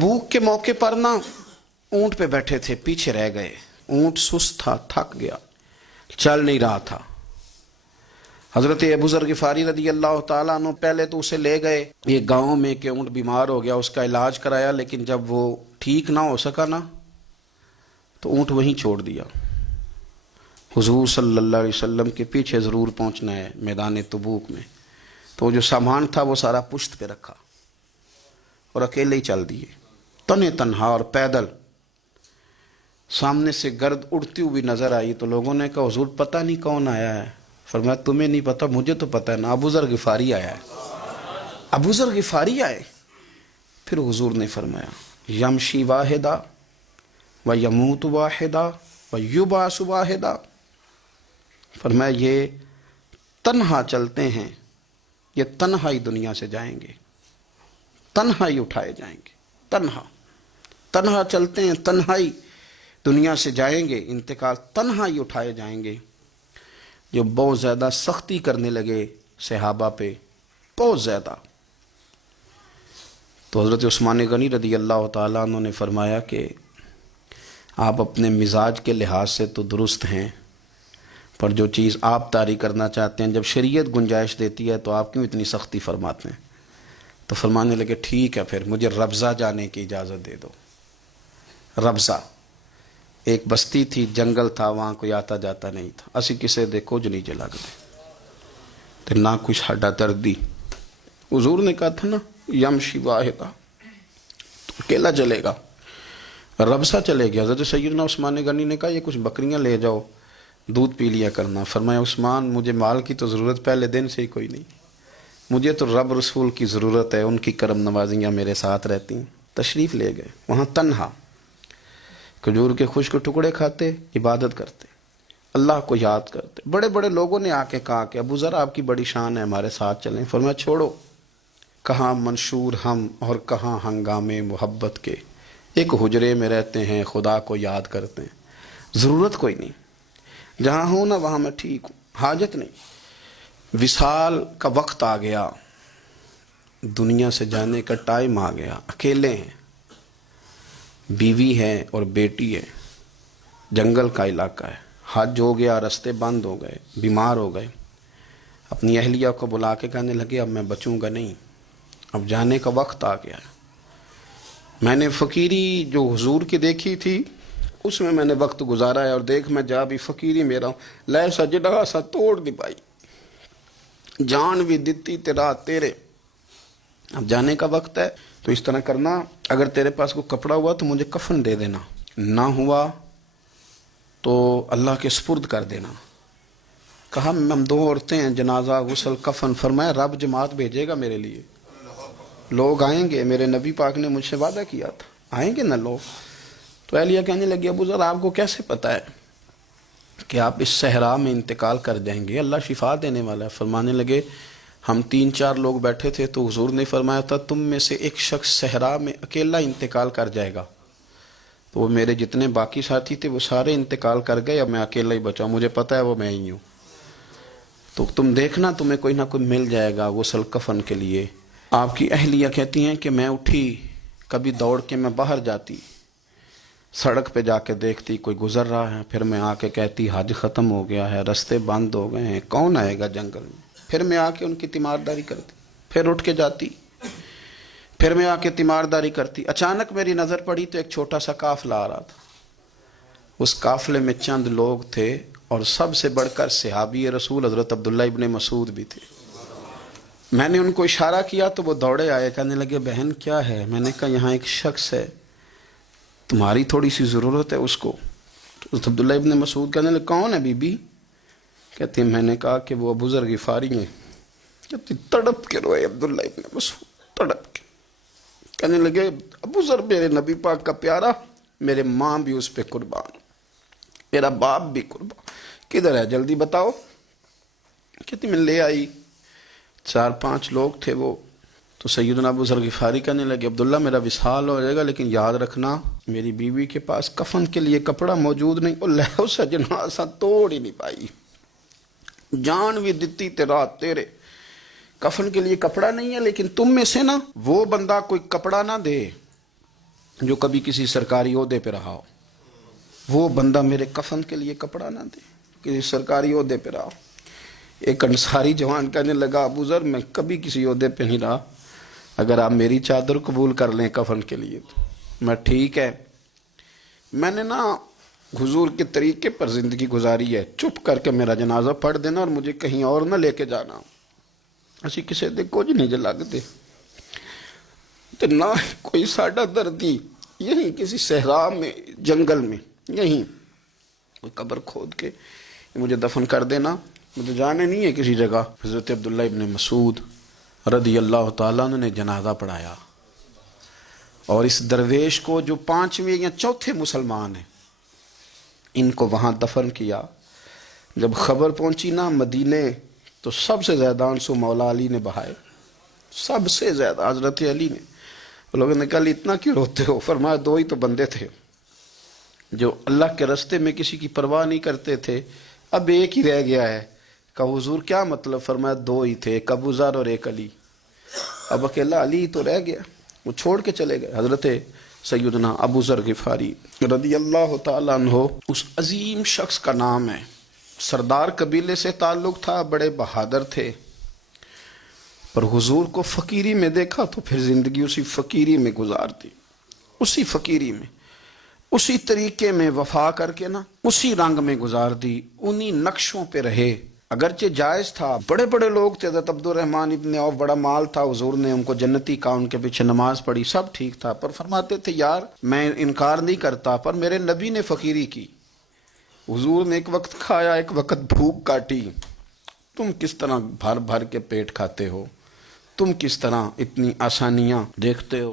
तबूक के मौके पर ना ऊंट पे बैठे थे, पीछे रह गए। ऊंट सुस्त था, थक गया, चल नहीं रहा था। हजरत अबू ज़र गिफारी रदी अल्लाह ताला अन्हु पहले तो उसे ले गए ये गांव में कि ऊंट बीमार हो गया, उसका इलाज कराया, लेकिन जब वो ठीक ना हो सका ना तो ऊंट वहीं छोड़ दिया। हुजूर सल्लल्लाहु अलैहि वसल्लम के पीछे ज़रूर पहुंचना है मैदान तबूक में। तो जो सामान था वो सारा पुश्त पे रखा और अकेले ही चल दिए, तने तन्हा और पैदल। सामने से गर्द उड़ती हुई नजर आई तो लोगों ने कहा हुजूर पता नहीं कौन आया है। फरमाया तुम्हें नहीं पता, मुझे तो पता है ना, अबू ज़र गिफारी आया है। अबू ज़र गिफारी आए। फिर हुजूर ने फरमाया यमशी वाहिदा व यमूत वाहिदा व युबास वाहिदा। फरमाया ये तन्हा चलते हैं, ये तन्हा ही दुनिया से जाएंगे, तन्हा ही उठाए जाएंगे। तन्हा तन्हा चलते हैं, तन्हा ही दुनिया से जाएंगे, इंतकाल तन्हा ही उठाए जाएंगे। जो बहुत ज़्यादा सख्ती करने लगे सहाबा पे, बहुत ज़्यादा। तो हज़रत उस्मान गनी रदी अल्लाह ताला अन्हु ने फरमाया कि आप अपने मिजाज के लिहाज से तो दुरुस्त हैं, पर जो चीज़ आप तारी करना चाहते हैं, जब शरीयत गुंजाइश देती है तो आप क्यों इतनी सख्ती फरमाते हैं। तो फरमाने लगे ठीक है, फिर मुझे रब्ज़ा जाने की इजाज़त दे दो। रब्ज़ा एक बस्ती थी, जंगल था, वहाँ कोई आता जाता नहीं था। असी किसे दे कुछ नहीं जला दे तो ना कुछ साडा दर्दी। हुजूर ने कहा था ना यमशी वाहिदा, तो अकेला चलेगा, रब्ज़ा चले गया। हज़रत सैयदना उस्मान गनी ने कहा ये कुछ बकरियां ले जाओ, दूध पी लिया करना। फरमाया उस्मान मुझे माल की तो ज़रूरत पहले दिन से ही कोई नहीं, मुझे तो रब रसूल की ज़रूरत है, उनकी करम नवाजियाँ मेरे साथ रहती हैं। तशरीफ़ ले गए, वहाँ तन्हा खजूर के खुश्क टुकड़े खाते, इबादत करते, अल्लाह को याद करते। बड़े बड़े लोगों ने आके कहा कि अबू ज़र आपकी बड़ी शान है, हमारे साथ चलें। फरमाया छोड़ो, कहाँ मंशूर हम और कहाँ हंगामे मोहब्बत के, एक हुजरे में रहते हैं, खुदा को याद करते हैं, ज़रूरत कोई नहीं, जहाँ हूँ ना वहाँ मैं ठीक हूँ, हाजत नहीं। विसाल का वक्त आ गया, दुनिया से जाने का टाइम आ गया, अकेले हैं, बीवी है और बेटी है, जंगल का इलाका है, हज हो गया, रास्ते बंद हो गए, बीमार हो गए। अपनी अहलिया को बुला के कहने लगे अब मैं बचूंगा नहीं, अब जाने का वक्त आ गया। मैंने फ़कीरी जो हुजूर की देखी थी उसमें मैंने वक्त गुजारा है, और देख मैं जा भी फ़कीरी मेरा हूँ, लै सजड़ा सा तोड़ दी पाई, जान भी दिती तेरा तेरे, अब जाने का वक्त है। तो इस तरह करना, अगर तेरे पास कोई कपड़ा हुआ तो मुझे कफन दे देना, ना हुआ तो अल्लाह के सुपुर्द कर देना। कहा हम दो औरतें हैं, जनाजा गुस्ल कफन। फरमाया रब जमात भेजेगा मेरे लिए, लोग आएंगे, मेरे नबी पाक ने मुझसे वादा किया था आएंगे ना लोग। तो अहलिया कहने लगी अबू ज़र आपको कैसे पता है कि आप इस सहरा में इंतकाल कर जाएंगे, अल्लाह शिफा देने वाला है। फरमाने लगे हम 3-4 लोग बैठे थे तो हुजूर ने फरमाया था तुम में से एक शख्स सहरा में अकेला इंतकाल कर जाएगा। तो वो मेरे जितने बाकी साथी थे वो सारे इंतकाल कर गए, अब मैं अकेला ही बचा, मुझे पता है वो मैं ही हूँ। तो तुम देखना तुम्हें कोई ना कोई मिल जाएगा गुस्ल कफन के लिए। आपकी अहलिया कहती हैं कि मैं उठी, कभी दौड़ के मैं बाहर जाती, सड़क पे जाके देखती कोई गुजर रहा है, फिर मैं आके कहती हज ख़त्म हो गया है, रास्ते बंद हो गए हैं, कौन आएगा जंगल में। फिर मैं आके उनकी तीमारदारी करती, फिर उठ के जाती, फिर मैं आके तीमारदारी करती। अचानक मेरी नज़र पड़ी तो एक छोटा सा काफिला आ रहा था, उस काफिले में चंद लोग थे और सबसे बढ़कर सहाबी रसूल हज़रत अब्दुल्ला इब्ने मसूद भी थे। मैंने उनको इशारा किया तो वो दौड़े आए, कहने लगे बहन क्या है। मैंने कहा यहाँ एक शख्स है, तुम्हारी थोड़ी सी ज़रूरत है उसको। तो अब्दुल्ला इब्ने मसूद कहने लगे कौन है बीबी। कहती मैंने कहा कि वो अबू ज़र गिफारी हैं। कहती तड़प के रोए अब्दुल्ला इब्ने मसूद, तड़प के कहने लगे अबू ज़र मेरे नबी पाक का प्यारा, मेरे माँ भी उस पर कुर्बान, मेरा बाप भी कुर्बान, किधर है जल्दी बताओ। कहती मैं ले आई, 4-5 लोग थे वो। तो सैयदना अबू ज़र गिफारी कहने लगे अब्दुल्ला मेरा विसाल हो जाएगा, लेकिन याद रखना मेरी बीवी के पास कफन के लिए कपड़ा मौजूद नहीं। और लहू सजना सा तोड़ ही नहीं पाई, जान भी दिती तेरा तेरे, कफन के लिए कपड़ा नहीं है, लेकिन तुम में से ना वो बंदा कोई कपड़ा ना दे جو کبھی کسی سرکاری عہدے پہ رہا ہو، وہ بندہ میرے کفن کے لیے کپڑا نہ دے، کسی سرکاری عہدے پہ رہا ہو۔ ایک انصاری جوان کہنے لگا ابو ذر میں کبھی کسی عہدے پہ نہیں رہا، اگر آپ میری چادر قبول کر لیں کفن کے لیے تو میں ٹھیک ہے، میں نے نا حضور کے طریقے پر زندگی گزاری ہے، چپ کر کے میرا جنازہ پڑھ دینا اور مجھے کہیں اور نہ لے کے جانا، اسی کسی دے کچھ نہیں لگ دے تو نہ کوئی ساڈا دردی یہیں کسی صحرا میں جنگل میں یہیں کوئی قبر کھود کے مجھے دفن کر دینا، مجھے جانے نہیں ہے کسی جگہ۔ حضرت عبداللہ ابن مسعود رضی اللہ تعالیٰ عنہ نے جنازہ پڑھایا، اور اس درویش کو جو 5ویں یا 4تھے مسلمان ہیں ان کو وہاں دفن کیا۔ جب خبر پہنچی نا مدینے تو سب سے زیادہ آنسو مولا علی نے بہائے، سب سے زیادہ حضرت علی نے۔ لوگوں نے کہا اتنا کیوں روتے ہو؟ فرمایا 2 ہی تو بندے تھے جو اللہ کے راستے میں کسی کی پرواہ نہیں کرتے تھے، اب ایک ہی رہ گیا ہے۔ کہا حضور کیا مطلب؟ فرمایا 2 ہی تھے، ایک ابو ذر اور ایک علی، اب اکیلا علی تو رہ گیا، وہ چھوڑ کے چلے گئے۔ حضرت سیدنا ابو ذر غفاری رضی اللہ تعالیٰ عنہ اس عظیم شخص کا نام ہے، سردار قبیلے سے تعلق تھا، بڑے بہادر تھے، پر حضور کو فقیری میں دیکھا تو پھر زندگی اسی فقیری میں گزار دی، اسی فقیری میں، اسی طریقے میں وفا کر کے نا اسی رنگ میں گزار دی، انہی نقشوں پہ رہے۔ اگرچہ جائز تھا، بڑے بڑے لوگ تھے، حضرت عبد الرحمن ابن عوف بڑا مال تھا، حضور نے ان کو جنتی کہا، ان کے پیچھے نماز پڑھی، سب ٹھیک تھا، پر فرماتے تھے یار میں انکار نہیں کرتا، پر میرے نبی نے فقیری کی، حضور نے ایک وقت کھایا ایک وقت بھوک کاٹی، تم کس طرح بھر بھر کے پیٹ کھاتے ہو، تم کس طرح اتنی آسانیاں دیکھتے ہو؟